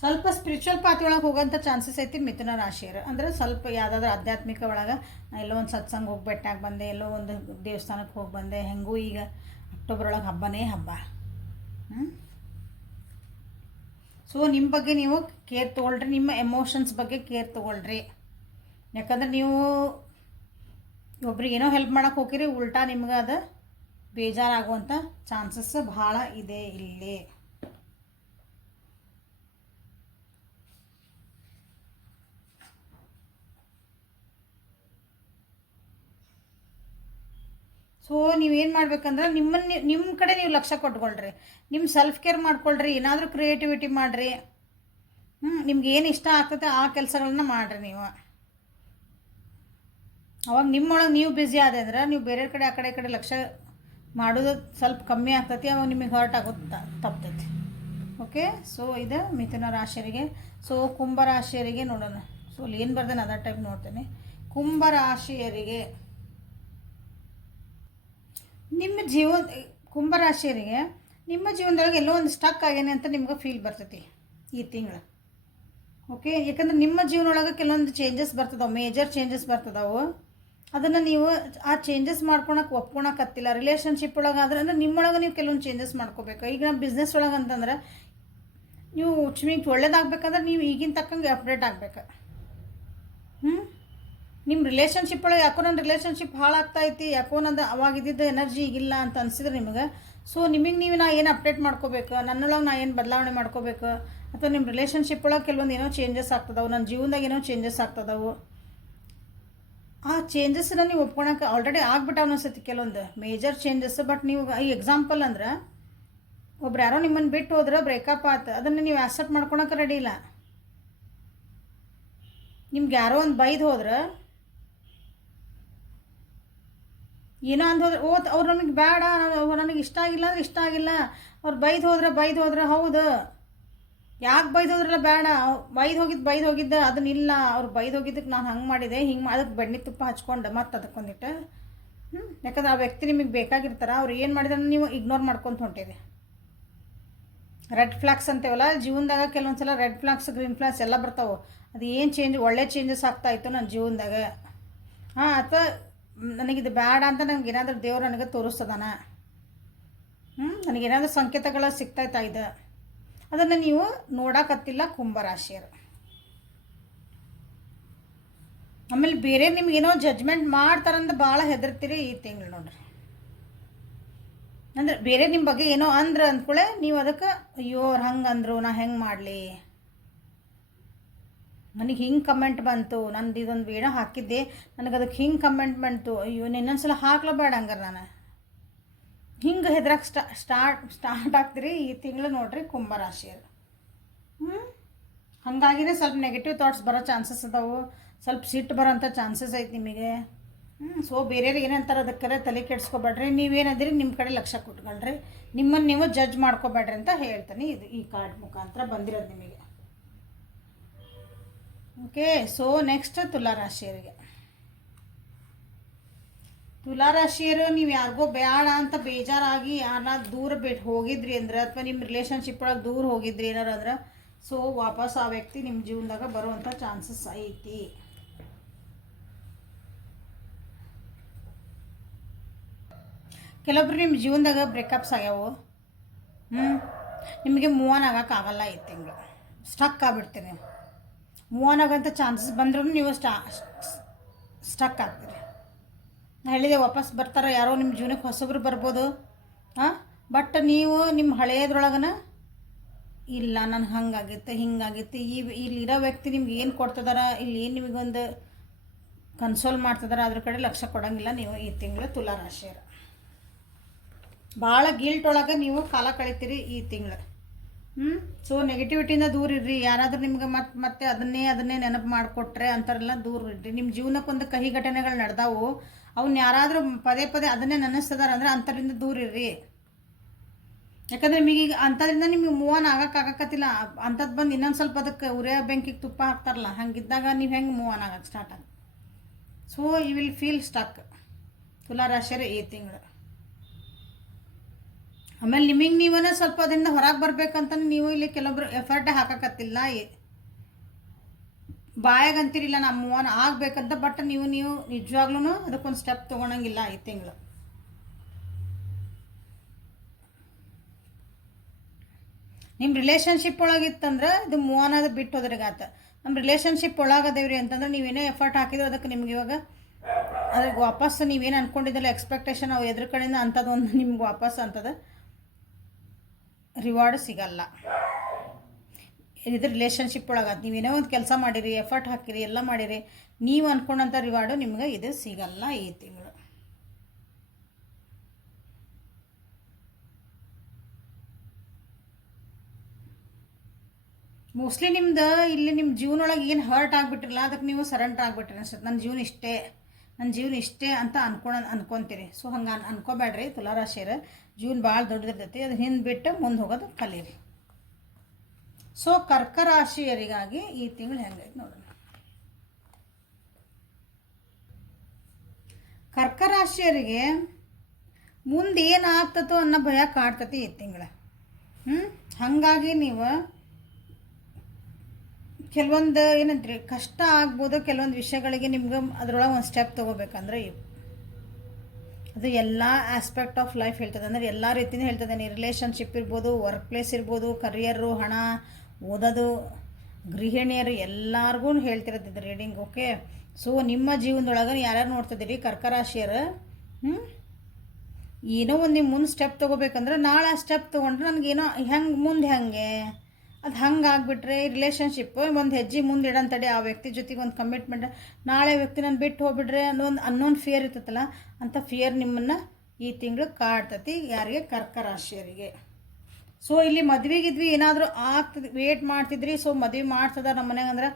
ಸ್ವಲ್ಪ ಸ್ಪಿರಿಚುವಲ್ ಪಾತಿ ಒಳಗೆ ಹೋಗೋಂಥ ಚಾನ್ಸಸ್ ಐತಿ ಮಿಥುನ ರಾಶಿಯರು. ಅಂದರೆ ಸ್ವಲ್ಪ ಯಾವುದಾದ್ರೂ ಆಧ್ಯಾತ್ಮಿಕ ಒಳಗೆ ಎಲ್ಲೋ ಒಂದು ಸತ್ಸಂಗ ಹೋಗಿ ಬೆಟ್ಟಾಗಿ ಬಂದೆ, ಎಲ್ಲೋ ಒಂದು ದೇವಸ್ಥಾನಕ್ಕೆ ಹೋಗಿ ಬಂದೆ. ಹೆಂಗೂ ಈಗ ಅಕ್ಟೋಬರ್ ಒಳಗೆ ಹಬ್ಬನೇ ಹಬ್ಬ. ಸೊ ನಿಮ್ಮ ಬಗ್ಗೆ ನೀವು ಕೇರ್ ತೊಗೊಳ್ರಿ, ನಿಮ್ಮ ಎಮೋಷನ್ಸ್ ಬಗ್ಗೆ ಕೇರ್ ತೊಗೊಳ್ರಿ. ಯಾಕಂದ್ರೆ ನೀವು ಒಬ್ರಿಗೆ ಏನೋ ಹೆಲ್ಪ್ ಮಾಡೋಕೆ ಹೋಗಿರಿ, ಉಲ್ಟಾ ನಿಮ್ಗೆ ಅದು ಬೇಜಾರಾಗುವಂಥ ಚಾನ್ಸಸ್ ಭಾಳ ಇದೆ ಇಲ್ಲಿ. ಸೊ ನೀವೇನು ಮಾಡ್ಬೇಕಂದ್ರೆ ನಿಮ್ಮ ಕಡೆ ನೀವು ಲಕ್ಷ್ಯ ಕೊಟ್ಕೊಳ್ರಿ, ನಿಮ್ಮ ಸೆಲ್ಫ್ ಕೇರ್ ಮಾಡ್ಕೊಳ್ರಿ, ಏನಾದರೂ ಕ್ರಿಯೇಟಿವಿಟಿ ಮಾಡಿರಿ. ನಿಮ್ಗೆ ಏನು ಇಷ್ಟ ಆಗ್ತದೆ ಆ ಕೆಲಸಗಳನ್ನ ಮಾಡಿರಿ ನೀವು. ಅವಾಗ ನಿಮ್ಮೊಳಗೆ ನೀವು ಬ್ಯುಸಿ ಆದೆ ಅಂದ್ರೆ ನೀವು ಬೇರೆ ಕಡೆ ಆ ಕಡೆ ಈ ಕಡೆ ಲಕ್ಷ್ಯ ಮಾಡೋದು ಸ್ವಲ್ಪ ಕಮ್ಮಿ ಆಗ್ತೈತಿ, ಅವಾಗ ನಿಮಗೆ ಹರ್ಟ್ ಆಗೋದು ತಪ್ತೈತಿ. ಓಕೆ, ಸೊ ಇದು ಮಿಥುನ ರಾಶಿಯರಿಗೆ. ಸೊ ಕುಂಭ ರಾಶಿಯರಿಗೆ ನೋಡೋಣ. ಸೊ ಅಲ್ಲಿ ಏನು ಬರ್ದೇನೆ ಅದೇ ಟೈಪ್ ನೋಡ್ತೇನೆ. ಕುಂಭ ರಾಶಿಯರಿಗೆ ಕುಂಭರಾಶಿಯರಿಗೆ ನಿಮ್ಮ ಜೀವನದೊಳಗೆ ಎಲ್ಲೋ ಒಂದು ಸ್ಟಕ್ ಆಗೇನೆ ಅಂತ ನಿಮ್ಗೆ ಫೀಲ್ ಬರ್ತೈತಿ ಈ ತಿಂಗಳು. ಓಕೆ, ಯಾಕಂದ್ರೆ ನಿಮ್ಮ ಜೀವನೊಳಗೆ ಕೆಲವೊಂದು ಚೇಂಜಸ್ ಬರ್ತದಾವೆ, ಮೇಜರ್ ಚೇಂಜಸ್ ಬರ್ತದಾವೆ. ಅದನ್ನು ನೀವು ಆ ಚೇಂಜಸ್ ಮಾಡ್ಕೊಳಕ್ಕೆ ಒಪ್ಕೊಳಕತ್ತಿಲ್ಲ. ರಿಲೇಷನ್ಶಿಪ್ ಒಳಗೆ ಆದ್ರೆ ಅಂದ್ರೆ ನಿಮ್ಮೊಳಗೆ ನೀವು ಕೆಲವೊಂದು ಚೇಂಜಸ್ ಮಾಡ್ಕೋಬೇಕು. ಈಗ ನಮ್ಮ ಬಿಸ್ನೆಸ್ ಒಳಗೆ ಅಂತಂದ್ರೆ ನೀವು ನಿಮಗೆ ಒಳ್ಳೇದಾಗಬೇಕಂದ್ರೆ ನೀವು ಈಗಿನ ತಕ್ಕಂಗೆ ಅಪ್ಡೇಟ್ ಆಗ್ಬೇಕು. ನಿಮ್ಮ ರಿಲೇಷನ್ಶಿಪ್ ಒಳಗೆ ಯಾಕೋ ನನ್ನ ರಿಲೇಷನ್ಶಿಪ್ ಹಾಳಾಗ್ತೈತಿ, ಯಾಕೋ ನಂದು ಅವಾಗ ಇದ್ದಿದ್ದು ಎನರ್ಜಿ ಈಗಿಲ್ಲ ಅಂತ ಅನಿಸಿದ್ರೆ ನಿಮಗೆ, ಸೊ ನಿಮಗೆ ನಾ ಏನು ಅಪ್ಡೇಟ್ ಮಾಡ್ಕೋಬೇಕು, ನನ್ನೊಳಗೆ ನಾ ಏನು ಬದಲಾವಣೆ ಮಾಡ್ಕೋಬೇಕು, ಅಥವಾ ನಿಮ್ಮ ರಿಲೇಷನ್ಶಿಪ್ ಒಳಗೆ ಕೆಲವೊಂದು ಏನೋ ಚೇಂಜಸ್ ಆಗ್ತದವು, ನನ್ನ ಜೀವನದಾಗ ಏನೋ ಚೇಂಜಸ್ ಆಗ್ತದವು. ಆ ಚೇಂಜಸ್ನ ನೀವು ಒಪ್ಕೊಳಕ್ಕೆ ಆಲ್ರೆಡಿ ಆಗ್ಬಿಟ್ಟು ಅನಿಸ್ತೈತಿ ಕೆಲವೊಂದು ಮೇಜರ್ ಚೇಂಜಸ್. ಬಟ್ ನೀವು ಈ ಎಕ್ಸಾಂಪಲ್ ಅಂದ್ರೆ ಒಬ್ರು ಯಾರೋ ನಿಮ್ಮನ್ನು ಬಿಟ್ಟು ಹೋದ್ರೆ ಬ್ರೇಕಪ್ ಆಯ್ತು, ಅದನ್ನು ನೀವು ಆಕ್ಸೆಪ್ಟ್ ಮಾಡ್ಕೊಳಕ್ಕೆ ರೆಡಿ ಇಲ್ಲ. ನಿಮ್ಗೆ ಯಾರೋ ಒಂದು ಬೈದು ಹೋದ್ರೆ ಏನೋ ಅಂದೋದ್ರೆ ಅವ್ರು ನಮಗೆ ಬೇಡ, ನನಗೆ ಇಷ್ಟ ಆಗಿಲ್ಲ ಅಂದ್ರೆ ಇಷ್ಟ ಆಗಿಲ್ಲ. ಅವ್ರು ಬೈದು ಹೋದ್ರೆ ಹೌದು, ಯಾಕೆ ಬೈದು ಹೋದ್ರಲ್ಲ ಬೇಡ, ಬೈದು ಹೋಗಿದ್ದ ಅದನ್ನಿಲ್ಲ, ಅವ್ರು ಬೈದು ಹೋಗಿದ್ದಕ್ಕೆ ನಾನು ಹಂಗೆ ಮಾಡಿದೆ ಅದಕ್ಕೆ ಬೆಣ್ಣೆ ತುಪ್ಪ ಹಚ್ಕೊಂಡು ಮತ್ತೆ ಅದಕ್ಕೊಂದಿಟ್ಟು ಯಾಕಂದ್ರೆ ಆ ವ್ಯಕ್ತಿ ನಿಮಗೆ ಬೇಕಾಗಿರ್ತಾರೆ, ಅವ್ರು ಏನು ಮಾಡಿದ್ರೆ ನೀವು ಇಗ್ನೋರ್ ಮಾಡ್ಕೊತ ಹೊಂಟಿದೆ. ರೆಡ್ ಫ್ಲಾಗ್ಸ್ ಅಂತೇವಲ್ಲ ಜೀವನದಾಗ, ಕೆಲವೊಂದು ಸಲ ರೆಡ್ ಫ್ಲಾಗ್ಸ್ ಗ್ರೀನ್ ಫ್ಲಾಗ್ಸ್ ಎಲ್ಲ ಬರ್ತಾವೆ. ಅದು ಏನು ಒಳ್ಳೆ ಚೇಂಜಸ್ ಆಗ್ತಾಯಿತ್ತು ನನ್ನ ಜೀವನದಾಗ, ಅಥವಾ ನನಗಿದು ಬೇಡ ಅಂತ ನನಗೇನಾದ್ರೂ ದೇವ್ರು ನನಗೆ ತೋರಿಸ್ತದಾನ, ನನಗೇನಾದ್ರೂ ಸಂಕೇತಗಳು ಸಿಗ್ತಾಯ್ತಾ ಇದೆ, ಅದನ್ನು ನೀವು ನೋಡಕತ್ತಿಲ್ಲ ಕುಂಭರಾಶಿಯರು. ಆಮೇಲೆ ಬೇರೆ ನಿಮ್ಗೇನೋ ಜಡ್ಜ್ಮೆಂಟ್ ಮಾಡ್ತಾರಂದ್ರೆ ಭಾಳ ಹೆದರ್ತೀರಿ ಈ ತಿಂಗಳು ನೋಡ್ರಿ. ಅಂದ್ರೆ ಬೇರೆ ನಿಮ್ಮ ಬಗ್ಗೆ ಏನೋ ಅಂದ್ಕೊಳ್ಳೆ ನೀವು ಅದಕ್ಕೆ ಅಯ್ಯೋ ಅವ್ರು ಹಂಗೆ ಅಂದರು, ನಾ ಹೆಂಗೆ ಮಾಡಲಿ, ನನಗೆ ಹಿಂಗೆ ಕಮೆಂಟ್ ಬಂತು, ನಂದು ಇದೊಂದು ವಿಡಿಯೋ ಹಾಕಿದ್ದೆ ನನಗೆ ಅದಕ್ಕೆ ಹಿಂಗೆ ಕಮೆಂಟ್ ಬಂತು, ಅಯ್ಯೋ ಇನ್ನೊಂದ್ಸಲ ಹಾಕ್ಲಬೇಡ ಹಂಗಾರೆ ನಾನು ಹಿಂಗೆ ಹೆದ್ರಕ್ಕೆ ಸ್ಟಾರ್ಟ್ ಆಗ್ತೀರಿ ಈ ತಿಂಗಳು ನೋಡ್ರಿ ಕುಂಭರಾಶಿಯರು. ಹಾಗಾಗಿನೇ ಸ್ವಲ್ಪ ನೆಗೆಟಿವ್ ಥಾಟ್ಸ್ ಬರೋ ಚಾನ್ಸಸ್ ಅದಾವು, ಸ್ವಲ್ಪ ಸಿಟ್ಟು ಬರೋಂಥ ಚಾನ್ಸಸ್ ಐತೆ ನಿಮಗೆ. ಸೊ ಬೇರೆಯವ್ರಿಗೆ ಏನಂತಾರೆ ಅದಕ್ಕೆ ತಲೆ ಕೆಡಿಸ್ಕೊಬೇಡ್ರಿ, ನೀವೇನದಿರಿ ನಿಮ್ಮ ಕಡೆ ಲಕ್ಷ್ಯ ಕೊಟ್ಕೊಳ್ರಿ, ನಿಮ್ಮನ್ನು ನೀವು ಜಡ್ಜ್ ಮಾಡ್ಕೋಬೇಡ್ರಿ ಅಂತ ಹೇಳ್ತೀನಿ. ಇದು ಈ ಕಾರ್ಡ್ ಮುಖಾಂತರ ಬಂದಿರೋದು ನಿಮಗೆ. ಓಕೆ, ಸೊ ನೆಕ್ಸ್ಟ್ ತುಲಾರಾಶಿಯರಿಗೆ. ತುಲಾರಾಶಿಯರು ನೀವು ಯಾರಿಗೋ ಬೇಡ ಅಂತ ಬೇಜಾರಾಗಿ ಯಾರನ್ನ ದೂರ ಬಿಟ್ಟು ಹೋಗಿದ್ರಿ ಅಂದ್ರೆ, ಅಥವಾ ನಿಮ್ಮ ರಿಲೇಷನ್ಶಿಪ್ ಒಳಗೆ ದೂರ ಹೋಗಿದ್ರಿ ಏನಾರು ಅಂದ್ರೆ, ಸೊ ವಾಪಸ್ ಆ ವ್ಯಕ್ತಿ ನಿಮ್ಮ ಜೀವನದಾಗ ಬರುವಂಥ ಚಾನ್ಸಸ್ ಐತಿ. ಕೆಲವೊಬ್ರು ನಿಮ್ಮ ಜೀವನದಾಗ ಬ್ರೇಕಪ್ಸ್ ಆಗ್ಯಾವು. ನಿಮಗೆ ಮೂವ್ ಆನ್ ಆಗೋಕ್ಕಾಗಲ್ಲ ಈ ತಿಂಗಳು, ಸ್ಟಕ್ ಆಗಿಬಿಡ್ತೀರಿ. ಮೂವ್ ಆನ್ ಆಗೋಂಥ ಚಾನ್ಸಸ್ ಬಂದ್ರೂ ನೀವು ಸ್ಟಕ್ ಆಗ್ತೀರಿ. ನಾನು ಹೇಳಿದೆ ವಾಪಸ್ ಬರ್ತಾರೆ ಯಾರೋ ನಿಮ್ಮ ಜೀವನಕ್ಕೆ ಹೊಸಬ್ರು ಬರ್ಬೋದು. ಬಟ್ ನೀವು ನಿಮ್ಮ ಹಳೆಯದ್ರೊಳಗನ ಇಲ್ಲ ನನಗೆ ಹಂಗಾಗಿತ್ತು ಹಿಂಗಾಗಿತ್ತು, ಇಲ್ಲಿರೋ ವ್ಯಕ್ತಿ ನಿಮ್ಗೆ ಏನು ಕೊಡ್ತಿದಾರ, ಇಲ್ಲಿ ಏನು ನಿಮಗೊಂದು ಕನ್ಸೋಲ್ ಮಾಡ್ತಿದಾರ, ಅದ್ರ ಕಡೆ ಲಕ್ಷ್ಯ ಕೊಡೋಂಗಿಲ್ಲ ನೀವು ಈ ತಿಂಗಳು ತುಲಾ ರಾಶಿಯರು. ಭಾಳ ಗಿಲ್ಟ್ ಒಳಗೆ ನೀವು ಕಾಲ ಕಳಿತೀರಿ ಈ ತಿಂಗಳು. ಸೊ ನೆಗೆಟಿವಿಟಿಯಿಂದ ದೂರ ಇರ್ರಿ. ಯಾರಾದರೂ ನಿಮ್ಗೆ ಮತ್ತೆ ಅದನ್ನೇ ನೆನಪು ಮಾಡಿಕೊಟ್ರೆ ಅಂಥವ್ರೆಲ್ಲ ದೂರ ಇರ್ರಿ. ನಿಮ್ಮ ಜೀವನಕ್ಕೊಂದು ಕಹಿ ಘಟನೆಗಳು ನಡೆದಾವು, ಅವ್ನು ಯಾರಾದರೂ ಪದೇ ಪದೇ ಅದನ್ನೇ ನೆನೆಸ್ತದಾರ ಅಂದರೆ ಅಂಥವ್ರಿಂದ ದೂರ ಇರ್ರಿ. ಯಾಕಂದರೆ ನಿಮಗೆ ಈಗ ಅಂಥದ್ರಿಂದ ನಿಮಗೆ ಮೂವ್ ಆನ್ ಆಗೋಕ್ಕಾಗತ್ತಿಲ್ಲ. ಅಂಥದ್ದು ಬಂದು ಇನ್ನೊಂದು ಸ್ವಲ್ಪ ಅದಕ್ಕೆ ಉರಿಯೋ ಬೆಂಕಿಗೆ ತುಪ್ಪ ಹಾಕ್ತಾರಲ್ಲ, ಹಂಗಿದ್ದಾಗ ನೀವು ಹೆಂಗೆ ಮೂವ್ ಆನ್ ಆಗಕ್ಕೆ ಸ್ಟಾರ್ಟ್ ಆಗ. So you will feel stuck ತುಲಾ ರಾಶಿಯರು ಈ ತಿಂಗಳು. ಆಮೇಲೆ ನಿಮಗೆ ನೀವೇ ಸ್ವಲ್ಪ ಅದರಿಂದ ಹೊರಗೆ ಬರ್ಬೇಕಂತ ನೀವು ಇಲ್ಲಿ ಕೆಲವೊಬ್ರು ಎಫರ್ಟ್ ಹಾಕಕತ್ತಿಲ್ಲ, ಬಾಯಾಗಂತೀರಿಲ್ಲ ನಾ ಮೂವ್ ಆನ್ ಆಗಬೇಕಂತ. ಬಟ್ ನೀವು ನಿಜವಾಗ್ಲೂ ಅದಕ್ಕೊಂದು ಸ್ಟೆಪ್ ತೊಗೊಳಂಗಿಲ್ಲ ಈ ತಿಂಗಳು. ನಿಮ್ಮ ರಿಲೇಷನ್ಶಿಪ್ ಒಳಗಿತ್ತಂದ್ರೆ ಇದು ಮೂವ್ ಆನ್ ಅದು ಬಿಟ್ಟು ಹೋದ್ರಿಗಾತ. ನಮ್ಮ ರಿಲೇಷನ್ಶಿಪ್ ಒಳಗದೇವ್ರಿ ಅಂತಂದ್ರೆ ನೀವೇನೇ ಎಫರ್ಟ್ ಹಾಕಿದ್ರೆ ಅದಕ್ಕೆ ನಿಮ್ಗೆ ಇವಾಗ ಅದಕ್ಕೆ ವಾಪಸ್ ನೀವೇನು ಅಂದ್ಕೊಂಡಿದ್ದಲ್ಲ ಎಕ್ಸ್ಪೆಕ್ಟೇಷನ್ ಅವು ಎದ್ರ ಕಡೆಯಿಂದ ಅಂಥದ್ದೊಂದು ನಿಮ್ಗೆ ವಾಪಸ್ ಅಂಥದ್ದು ರಿವಾರ್ಡ್ ಸಿಗಲ್ಲ. ಇದು ರಿಲೇಷನ್ಶಿಪ್ ಒಳಗಾತ ನೀವೇನೋ ಒಂದು ಕೆಲಸ ಮಾಡಿರಿ, ಎಫರ್ಟ್ ಹಾಕಿರಿ, ಎಲ್ಲ ಮಾಡಿರಿ, ನೀವು ಅಂದ್ಕೊಂಡಂಥ ರಿವಾರ್ಡು ನಿಮ್ಗೆ ಇದು ಸಿಗಲ್ಲ ಈ ತಿಂಗಳು. ಮೋಸ್ಟ್ಲಿ ನಿಮ್ದು ಇಲ್ಲಿ ನಿಮ್ಮ ಜೀವನೊಳಗೆ ಏನು ಹರ್ಟ್ ಆಗಿಬಿಟ್ಟಿರಲ್ಲ ಅದಕ್ಕೆ ನೀವು ಸರೆಂಡರ್ ಆಗಿಬಿಟ್ರಿ ಅನ್ಸುತ್ತೆ. ನನ್ನ ಜೀವನ ಇಷ್ಟೇ ಅಂತ ಅನ್ಕೊತೀರಿ. ಸೊ ಹಂಗೆ ಅನ್ಕೋಬೇಡ್ರಿ ತುಲಾರಾಶಿಯರು. ಜೀವನ ಭಾಳ ದೊಡ್ಡದಿರ್ತೈತಿ, ಅದು ಹಿಂದೆ ಬಿಟ್ಟು ಮುಂದೆ ಹೋಗೋದು ಕಲೀರಿ. ಸೊ ಕರ್ಕ ರಾಶಿಯರಿಗಾಗಿ ಈ ತಿಂಗಳು ಹೆಂಗೈತೆ ನೋಡೋಣ. ಕರ್ಕ ರಾಶಿಯರಿಗೆ ಮುಂದೆ ಏನಾಗ್ತತೋ ಅನ್ನೋ ಭಯ ಕಾಡ್ತತಿ ಈ ತಿಂಗಳ. ಹಾಗಾಗಿ ನೀವು ಕೆಲವೊಂದು ಏನಂತ್ರಿ ಕಷ್ಟ ಆಗ್ಬೋದು, ಕೆಲವೊಂದು ವಿಷಯಗಳಿಗೆ ನಿಮ್ಗೆ ಅದರೊಳಗೆ ಒಂದು ಸ್ಟೆಪ್ ತೊಗೋಬೇಕಂದ್ರೆ ಅದು ಎಲ್ಲ ಆಸ್ಪೆಕ್ಟ್ ಆಫ್ ಲೈಫ್ ಹೇಳ್ತದೆ. ಅಂದರೆ ಎಲ್ಲ ರೀತಿಯೂ ಹೇಳ್ತದೆ. ನೀವು ರಿಲೇಷನ್ಶಿಪ್ ಇರ್ಬೋದು, ವರ್ಕ್ ಪ್ಲೇಸ್ ಇರ್ಬೋದು, ಕರಿಯರು, ಹಣ, ಓದೋದು, ಗೃಹಿಣಿಯರು ಎಲ್ಲರಿಗೂ ಹೇಳ್ತಿರೋದಿದ್ದು ರೀಡಿಂಗ್. ಓಕೆ, ಸೊ ನಿಮ್ಮ ಜೀವನದೊಳಗೆ ಯಾರ್ಯಾರು ನೋಡ್ತಿದ್ದೀರಿ ಕರ್ಕರಾಶಿಯರು, ಏನೋ ಒಂದು ನೀವು ಮುಂದೆ ಸ್ಟೆಪ್ ತೊಗೋಬೇಕಂದ್ರೆ ನಾಳೆ ಆ ಸ್ಟೆಪ್ ತೊಗೊಂಡ್ರೆ ನನಗೇನೋ ಮುಂದೆ ಹೆಂಗೆ ಅದು ಹಂಗೆ ಆಗಿಬಿಟ್ರೆ ರಿಲೇಷನ್ಶಿಪ್ ಒಂದು ಹೆಜ್ಜೆ ಮುಂದೆ ಇಡಂತಡಿ ಆ ವ್ಯಕ್ತಿ ಜೊತೆಗೆ ಒಂದು ಕಮಿಟ್ಮೆಂಟ್, ನಾಳೆ ವ್ಯಕ್ತಿ ನಾನು ಬಿಟ್ಟು ಹೋಗ್ಬಿಟ್ರೆ ಅನ್ನೋದು ಅನ್ನೋನ್ ಫಿಯರ್ ಇರ್ತೈತಲ್ಲ, ಅಂಥ ಫಿಯರ್ ನಿಮ್ಮನ್ನು ಈ ತಿಂಗಳು ಕಾಡ್ತತಿ ಯಾರಿಗೆ ಕರ್ಕರಾಶಿಯರಿಗೆ. ಸೊ ಇಲ್ಲಿ ಮದುವೆಗಿದ್ವಿ ಏನಾದರೂ ಆಗ್ತದೆ ವೇಟ್ ಮಾಡ್ತಿದ್ರಿ, ಸೊ ಮದುವೆ ಮಾಡ್ತದ ನಮ್ಮ ಮನೆಗೆ ಅಂದ್ರೆ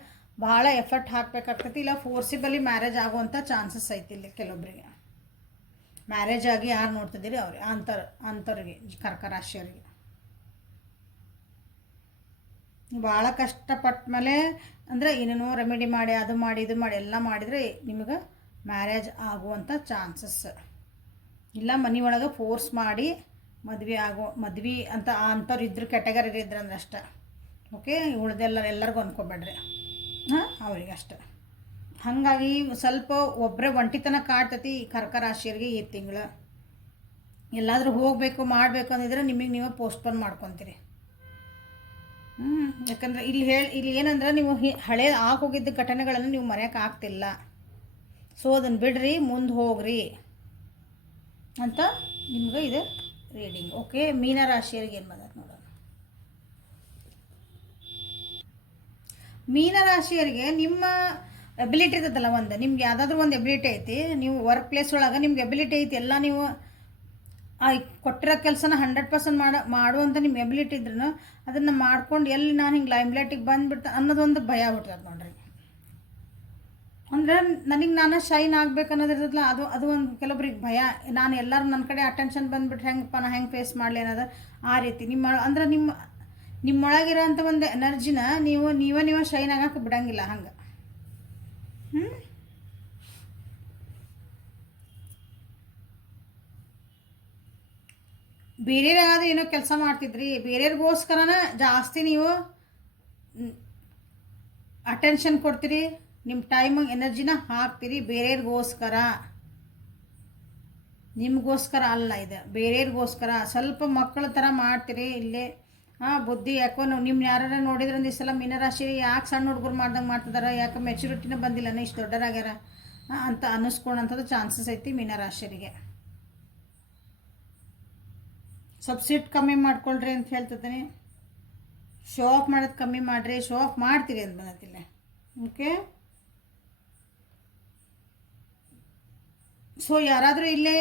ಭಾಳ ಎಫರ್ಟ್ ಹಾಕಬೇಕಾಗ್ತೈತಿ. ಇಲ್ಲ ಫೋರ್ಸಿಬಲಿ ಮ್ಯಾರೇಜ್ ಆಗುವಂಥ ಚಾನ್ಸಸ್ ಐತಿ ಇಲ್ಲಿ ಕೆಲವೊಬ್ಬರಿಗೆ. ಮ್ಯಾರೇಜ್ ಆಗಿ ಯಾರು ನೋಡ್ತಿದ್ದೀರಿ ಅವ್ರಿಗೆ ಅಂಥವ್ರಿಗೆ ಕರ್ಕರಾಶಿಯವರಿಗೆ ಭಾಳ ಕಷ್ಟಪಟ್ಟ ಮೇಲೆ ಅಂದರೆ ಏನೇನೋ ರೆಮಿಡಿ ಮಾಡಿ ಅದು ಮಾಡಿ ಇದು ಮಾಡಿ ಎಲ್ಲ ಮಾಡಿದರೆ ನಿಮಗೆ ಮ್ಯಾರೇಜ್ ಆಗುವಂಥ ಚಾನ್ಸಸ್ ಇಲ್ಲ. ಮನೆ ಒಳಗೆ ಫೋರ್ಸ್ ಮಾಡಿ ಮದ್ವೆ ಅಂತ ಅಂಥವ್ರು ಇದ್ರ ಕ್ಯಾಟಗರಿ ಇದ್ರಂದ್ರೆ ಅಷ್ಟೆ. ಓಕೆ, ಎಲ್ಲರಿಗೂ ಅನ್ಕೋಬೇಡ್ರಿ, ಅವ್ರಿಗೆ ಅಷ್ಟೆ. ಹಾಗಾಗಿ ಸ್ವಲ್ಪ ಒಬ್ಬರೇ ಒಂಟಿತನ ಕಾಡ್ತತಿ ಕರ್ಕರಾಶಿಯರಿಗೆ ಈ ತಿಂಗಳು. ಎಲ್ಲಾದರೂ ಹೋಗಬೇಕು ಮಾಡಬೇಕು ಅಂದಿದ್ರೆ ನಿಮಗೆ ನೀವು ಪೋಸ್ಟ್ಪೋನ್ ಮಾಡ್ಕೊತೀರಿ. ಯಾಕಂದರೆ ಇಲ್ಲಿ ಏನಂದ್ರೆ ನೀವು ಹಳೆ ಹೋಗಿದ್ದ ಘಟನೆಗಳನ್ನು ನೀವು ಮರೆಯೋಕೆ ಆಗ್ತಿಲ್ಲ. ಸೊ ಅದನ್ನು ಬಿಡ್ರಿ, ಮುಂದೆ ಹೋಗ್ರಿ ಅಂತ ನಿಮ್ಗೆ ಇದು ರೀಡಿಂಗ್. ಓಕೆ, ಮೀನರಾಶಿಯರಿಗೆ ಏನು ಬಂದೈತೆ ನೋಡೋಣ. ಮೀನರಾಶಿಯರಿಗೆ ನಿಮ್ಮ ಎಬಿಲಿಟಿ ಇರ್ತದಲ್ಲ, ನಿಮ್ಗೆ ಯಾವುದಾದ್ರೂ ಒಂದು ಎಬಿಲಿಟಿ ಐತಿ. ನೀವು ವರ್ಕ್ ಪ್ಲೇಸ್ ಒಳಗೆ ನಿಮ್ಗೆ ಎಬಿಲಿಟಿ ಐತಿ, ಎಲ್ಲ ನೀವು ಕೊಟ್ಟಿರೋ ಕೆಲಸನ 100% ಮಾಡುವಂಥ ನಿಮ್ಮ ಎಬಿಲಿಟಿ ಇದ್ರೂ ಅದನ್ನು ಮಾಡ್ಕೊಂಡು ಎಲ್ಲಿ ನಾನು ಹಿಂಗೆ ಲೈಮ್ಲೈಟಿಗೆ ಬಂದುಬಿಡ್ತ ಅನ್ನೋದೊಂದು ಭಯ ಹುಟ್ಟದ ನೋಡ್ರಿ. ಅಂದರೆ ನಾನು ಶೈನ್ ಆಗ್ಬೇಕು ಅನ್ನೋದಿರ್ತದಲ್ಲ, ಅದು ಒಂದು ಕೆಲವೊಬ್ರಿಗೆ ಭಯ. ನಾನು ಎಲ್ಲರೂ ನನ್ನ ಕಡೆ ಅಟೆನ್ಷನ್ ಬಂದುಬಿಟ್ರೆ ಹೆಂಗಪ್ಪ ನಾ ಹೆಂಗೆ ಫೇಸ್ ಮಾಡಲಿ ಅನ್ನೋದು ಆ ರೀತಿ. ಅಂದರೆ ನಿಮ್ಮೊಳಗಿರೋಂಥ ಒಂದು ಎನರ್ಜಿನ ನೀವೇ ಶೈನ್ ಆಗಕ್ಕೆ ಬಿಡೋಂಗಿಲ್ಲ ಹಂಗೆ. ಬೇರೆಯವ್ರಾದ್ರೂ ಏನೋ ಕೆಲಸ ಮಾಡ್ತಿದ್ರಿ, ಬೇರೆಯವ್ರಿಗೋಸ್ಕರನ ಜಾಸ್ತಿ ನೀವು ಅಟೆನ್ಷನ್ ಕೊಡ್ತೀರಿ, ನಿಮ್ಮ ಟೈಮ್ ಎನರ್ಜಿನ ಹಾಕ್ತೀರಿ ಬೇರೆಯವ್ರಿಗೋಸ್ಕರ. ನಿಮಗೋಸ್ಕರ ಅಲ್ಲ, ಇದು ಬೇರೆಯವ್ರಿಗೋಸ್ಕರ. ಸ್ವಲ್ಪ ಮಕ್ಕಳ ಥರ ಮಾಡ್ತೀರಿ ಇಲ್ಲೇ. ಬುದ್ಧಿ ಯಾಕೋ ನಿಮ್ಮ ಯಾರು ನೋಡಿದ್ರೆ ಒಂದು ಸಲ ಮೀನರಾಶಿ ಯಾಕೆ ಸಣ್ಣ ಹುಡುಗರು ಮಾಡ್ದಂಗೆ ಮಾಡ್ತಿದಾರೆ, ಯಾಕೆ ಮೆಚುರಿಟಿನ ಬಂದಿಲ್ಲ, ಇಷ್ಟು ದೊಡ್ಡರಾಗ್ಯಾರ ಅಂತ ಅನ್ನಿಸ್ಕೊಳ್ಳೋಂಥದ್ದು ಚಾನ್ಸಸ್ ಐತಿ ಮೀನರಾಶಿಯರಿಗೆ. ಸ್ವಲ್ಪ ಸಿಟ್ಟು ಕಮ್ಮಿ ಮಾಡ್ಕೊಳ್ರಿ ಅಂತ ಹೇಳ್ತಿದ್ದೀನಿ. ಶೋ ಆಫ್ ಮಾಡೋದು ಕಮ್ಮಿ ಮಾಡಿರಿ. ಶೋ ಆಫ್ ಮಾಡ್ತೀರಿ ಅಂತ ಬಂದತಿಲ್ಲ. ಓಕೆ, ಸೊ ಯಾರಾದರೂ ಇಲ್ಲೇ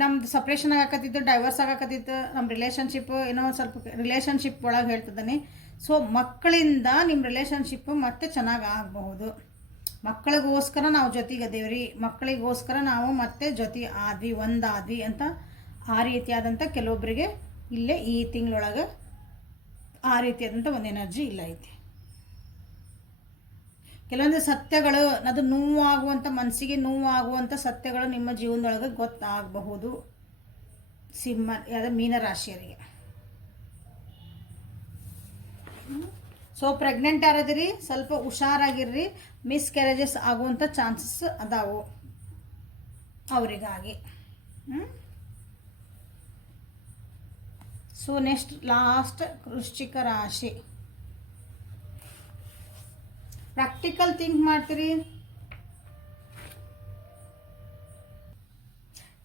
ನಮ್ದು ಸಪ್ರೇಷನ್ ಆಗಕತ್ತಿತ್ತು, ಡೈವರ್ಸ್ ಆಗಕತ್ತಿತ್ತು, ನಮ್ಮ ರಿಲೇಷನ್ಶಿಪ್ ಏನೋ ಸ್ವಲ್ಪ ರಿಲೇಷನ್ಶಿಪ್ ಒಳಗೆ ಹೇಳ್ತಿದ್ದಾನೆ. ಸೊ ಮಕ್ಕಳಿಂದ ನಿಮ್ಮ ರಿಲೇಷನ್ಶಿಪ್ಪು ಮತ್ತೆ ಚೆನ್ನಾಗಿ ಆಗಬಹುದು. ಮಕ್ಕಳಿಗೋಸ್ಕರ ನಾವು ಜೊತೆಗದೇವ್ರಿ, ಮಕ್ಕಳಿಗೋಸ್ಕರ ನಾವು ಮತ್ತೆ ಜೊತೆ ಆದ್ವಿ, ಒಂದಾದ್ವಿ ಅಂತ ಆ ರೀತಿಯಾದಂಥ ಕೆಲವೊಬ್ಬರಿಗೆ ಇಲ್ಲೇ ಈ ತಿಂಗಳೊಳಗೆ ಆ ರೀತಿಯಾದಂಥ ಒಂದು ಎನರ್ಜಿ ಇಲ್ಲ ಐತಿ. ಕೆಲವೊಂದು ಸತ್ಯಗಳು, ಅದು ನೋವಾಗುವಂಥ, ಮನಸ್ಸಿಗೆ ನೋವಾಗುವಂಥ ಸತ್ಯಗಳು ನಿಮ್ಮ ಜೀವನದೊಳಗೆ ಗೊತ್ತಾಗಬಹುದು ಮೀನರಾಶಿಯರಿಗೆ. ಸೊ ಪ್ರೆಗ್ನೆಂಟ್ ಯಾರದಿರಿ ಸ್ವಲ್ಪ ಹುಷಾರಾಗಿರ್ರಿ, ಮಿಸ್ಕ್ಯಾರೇಜಸ್ ಆಗುವಂಥ ಚಾನ್ಸಸ್ ಅದಾವು ಅವರಿಗಾಗಿ. ಸೊ ನೆಕ್ಸ್ಟ್ ಲಾಸ್ಟ್ ವೃಶ್ಚಿಕ ರಾಶಿ. ಪ್ರಾಕ್ಟಿಕಲ್ ಥಿಂಕ್ ಮಾಡ್ತೀರಿ,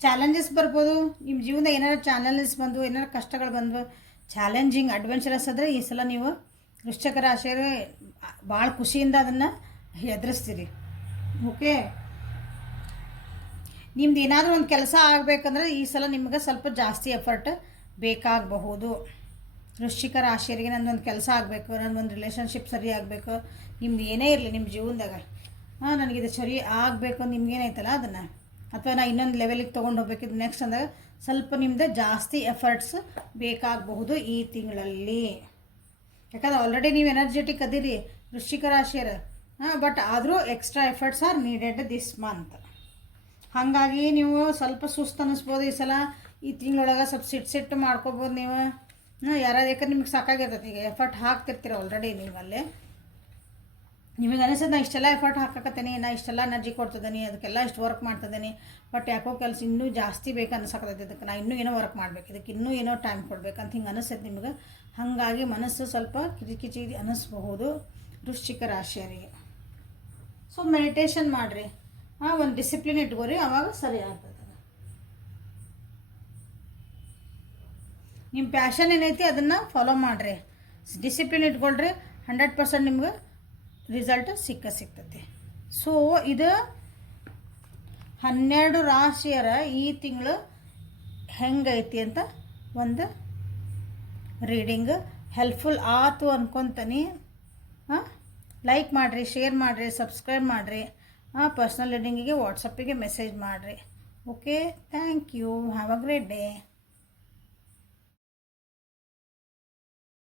ಚಾಲೆಂಜಸ್ ಬರ್ಬೋದು ನಿಮ್ಮ ಜೀವನದ. ಏನಾರು ಚಾಲೆಂಜಸ್ ಬಂದು, ಏನಾರು ಕಷ್ಟಗಳು ಬಂದು, ಚಾಲೆಂಜಿಂಗ್ ಅಡ್ವೆಂಚರಸ್ ಆದರೆ ಈ ಸಲ ನೀವು ವೃಶ್ಚಿಕ ರಾಶಿಯರು ಭಾಳ ಖುಷಿಯಿಂದ ಅದನ್ನು ಎದುರಿಸ್ತೀರಿ. ಓಕೆ, ನಿಮ್ದು ಏನಾದರೂ ಒಂದು ಕೆಲಸ ಆಗಬೇಕಂದ್ರೆ ಈ ಸಲ ನಿಮಗೆ ಸ್ವಲ್ಪ ಜಾಸ್ತಿ ಎಫರ್ಟ್ ಬೇಕಾಗಬಹುದು. ವೃಶ್ಚಿಕ ರಾಶಿಯರಿಗೆ ನನ್ನೊಂದು ಕೆಲಸ ಆಗಬೇಕು, ನನ್ನೊಂದು ರಿಲೇಷನ್ಶಿಪ್ ಸರಿ ಆಗಬೇಕು, ನಿಮ್ದು ಏನೇ ಇರಲಿ ನಿಮ್ಮ ಜೀವನದಾಗ ನನಗಿದು ಸರಿ ಆಗಬೇಕು ನಿಮ್ಗೇನೈತಲ್ಲ ಅದನ್ನು, ಅಥವಾ ನಾ ಇನ್ನೊಂದು ಲೆವೆಲಿಗೆ ತೊಗೊಂಡು ಹೋಗ್ಬೇಕಿದ್ದು ನೆಕ್ಸ್ಟ್ ಅಂದಾಗ ಸ್ವಲ್ಪ ನಿಮ್ಮದು ಜಾಸ್ತಿ ಎಫರ್ಟ್ಸ್ ಬೇಕಾಗಬಹುದು ಈ ತಿಂಗಳಲ್ಲಿ. ಯಾಕಂದ್ರೆ ಆಲ್ರೆಡಿ ನೀವು ಎನರ್ಜೆಟಿಕ್ ಅದಿರಿ ವೃಶ್ಚಿಕ ರಾಶಿಯರು, ಬಟ್ ಆದರೂ extra efforts are needed this month. ಹಾಗಾಗಿ ನೀವು ಸ್ವಲ್ಪ ಸುಸ್ತು ಅನ್ನಿಸ್ಬೋದು ಈ ಸಲ. ಈ ತಿಂಗಳೊಳಗೆ ಸ್ವಲ್ಪ ಸಿಟ್ಟು ಮಾಡ್ಕೋಬೋದು ನೀವು. ಯಾಕಂದ್ರೆ ನಿಮ್ಗೆ ಸಾಕಾಗಿರ್ತೈತಿ, ಈಗ ಎಫರ್ಟ್ ಹಾಕ್ತಿರ್ತೀರ ಆಲ್ರೆಡಿ ನೀವಲ್ಲೇ. ನಿಮಗೆ ಅನಿಸೋದು ನಾ ಇಷ್ಟೆಲ್ಲ ಎಫರ್ಟ್ ಹಾಕಕತ್ತೇನೆ, ನಾ ಇಷ್ಟೆಲ್ಲ ಎನರ್ಜಿ ಕೊಡ್ತಿದ್ದೀನಿ, ಅದಕ್ಕೆಲ್ಲ ಇಷ್ಟು ವರ್ಕ್ ಮಾಡ್ತಿದ್ದೀನಿ, ಬಟ್ ಯಾಕೋ ಕೆಲಸ ಇನ್ನೂ ಜಾಸ್ತಿ ಬೇಕು ಅನ್ಸಕತ್ತೈತಿ, ಇದಕ್ಕೆ ನಾ ಇನ್ನೂ ಏನೋ ವರ್ಕ್ ಮಾಡ್ಬೇಕು, ಇದಕ್ಕೆ ಇನ್ನೂ ಏನೋ ಟೈಮ್ ಕೊಡ್ಬೇಕಂತ ಹಿಂಗೆ ಅನಿಸ್ತೈತೆ ನಿಮ್ಗೆ. ಹಾಗಾಗಿ ಮನಸ್ಸು ಸ್ವಲ್ಪ ಕಿರಿಕಿಚಿ ಅನ್ನಿಸ್ಬಹುದು ವೃಶ್ಚಿಕ ರಾಶಿಯರಿಗೆ. ಸೊ ಮೆಡಿಟೇಷನ್ ಮಾಡಿರಿ, ಒಂದು ಡಿಸಿಪ್ಲಿನ್ ಇಟ್ಕೋರಿ, ಆವಾಗ ಸರಿ ಆಗ್ತದೆ. ನಿಮ್ಮ ಪ್ಯಾಷನ್ ಏನೈತಿ ಅದನ್ನು ಫಾಲೋ ಮಾಡಿರಿ, ಡಿಸಿಪ್ಲಿನ್ ಇಟ್ಕೊಳ್ರಿ, 100% ನಿಮ್ಗೆ ರಿಸಲ್ಟ್ ಸಿಗ್ತೈತಿ. ಸೊ ಇದು 12 ರಾಶಿಯರ ಈ ತಿಂಗಳು ಹೆಂಗೈತಿ ಅಂತ ಒಂದು ರೀಡಿಂಗ್ ಹೆಲ್ಪ್ಫುಲ್ ಆಯ್ತು ಅನ್ಕೊತೀನಿ. ಲೈಕ್ ಮಾಡಿರಿ, ಶೇರ್ ಮಾಡಿರಿ, ಸಬ್ಸ್ಕ್ರೈಬ್ ಮಾಡಿರಿ, ಪರ್ಸ್ನಲ್ ರೀಡಿಂಗಿಗೆ ವಾಟ್ಸಪ್ಪಿಗೆ ಮೆಸೇಜ್ ಮಾಡಿರಿ. Okay, thank you, have a great day.